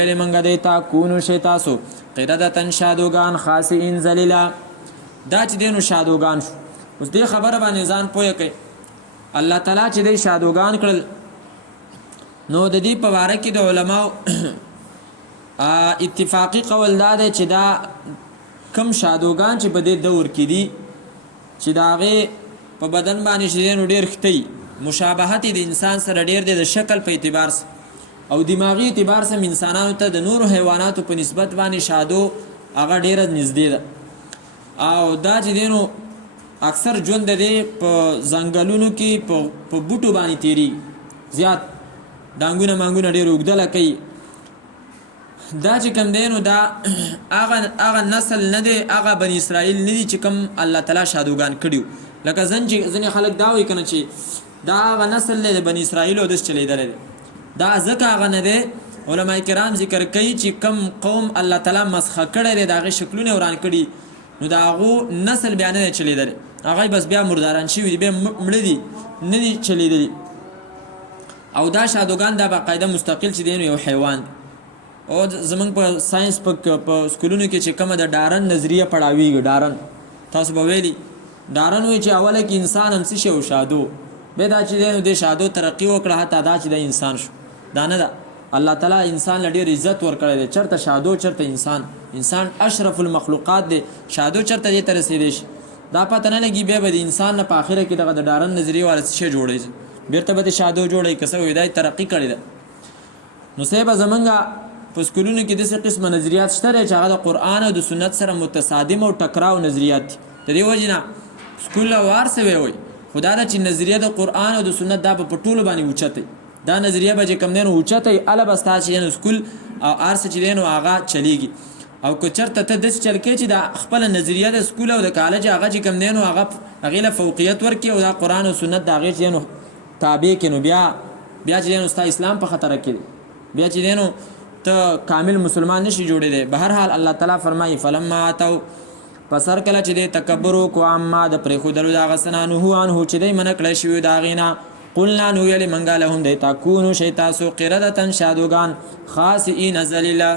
منګه دیتا کونو شي تاسو قردتن شادوغان خاصین ذلیلا دا چې دینو شادوغان شو. اوس دې خبره باندې ځان پوهه کوي الله تعالی چې دې شادوغان کړل نو د دې په واره کې د علماو اتفاقی قول دا دی چې دا کم شادوغان چې په دې دور کې دي چې دا غي په بدن باندې شې نو ډېر ختي مشابهت د انسان سره ډېر د شکل په اعتبار او دماغي اعتبار سم انسانانو ته د نور حیواناتو په نسبت باندې شادو هغه ډیره نږدې ده او دا چې دینو اکثر ژوند د په ځنګلونو کې په بوټو باندې تیری زیات ډانګونه مانګونه ډیر وګدل کوي دا چې کم دینو دا هغه نسل نه دی هغه بنی اسرائیل نه دي چې کم الله تعالی شادوغان کړیو لکه ځنې خلک دا وایي کنه چې دا هغه نسل نه د بنی اسرائیل او د چلیدل دا ځکه هغه نه دی علما کرام ذکر کوي چې کم قوم الله تعالی مسخه کړی دی د هغې شکلونه وران کړي نو د هغو نسل بیا نه دی چلیدلی هغه بس بیا مرداران شوي دي بیا مړه دي نه دي چلیدلي او دا شادوګان دا باقاعده مستقل چې دی نو یو حیوان دی او زمونږ په ساینس په سکولونو کې چې کومه د ډارن نظریه پړاویږي ډارن تاسو به ویلي ډارن وایي چې اوله کې انسان هم څه شی و شادو بیا دا چې دی نو د شادو ترقي وکړه حتی دا چې د انسان شو دا نه ده الله تعالی انسان له ډېر عزت ورکړی دی چېرته شادو چېرته انسان اشرف المخلوقات دی شادو چېرته دې ته رسېدی شي دا پته نه لګي بیا به د انسان نه په اخره کې دغه د ډارن نظریې والا څه شی جوړوي بېرته به د شادو جوړوي که څه وایي دا یې ترقي کړې ده نو صاحبه زمونږ په سکولونو کې داسې قسمه نظریات شته دی چې هغه د قرآن او د سنت سره متصادم او ټکراو نظریات دي د دې وجې نه سکول وار سوی وایي خو دا ده چې نظریه د قرآن او د سنت دا په ټولو باندې اوچت دا نظریه به چې کم دی نو اوچته وي هله به ستا چې دی سکول او هر څه چې دی نو هغه چلیږي او که چېرته ته داسې چل کوې چې دا خپله نظریه د سکول او د کالج هغه چې کم دی نو هغې له فوقیت ورکړي او دا قرآن او سنت د هغې چې دی نو تابع کړي نو بیا چې دی نو ستا اسلام په خطره کې دی بیا چې دی نو ته کامل مسلمان نشي جوړېدی بهرحال الله تعالی فرمایي فلما اتو پس هر کله چې دی تکبر وکړو عما د پرېښودلو د هغه څه نه نهو عنهو چې دی منع کړی شوي د هغې نه قلنا نو ویلې منګه لهم دیتا کونو شی تاسو قردتن شادوګان خاصئین ذلیلا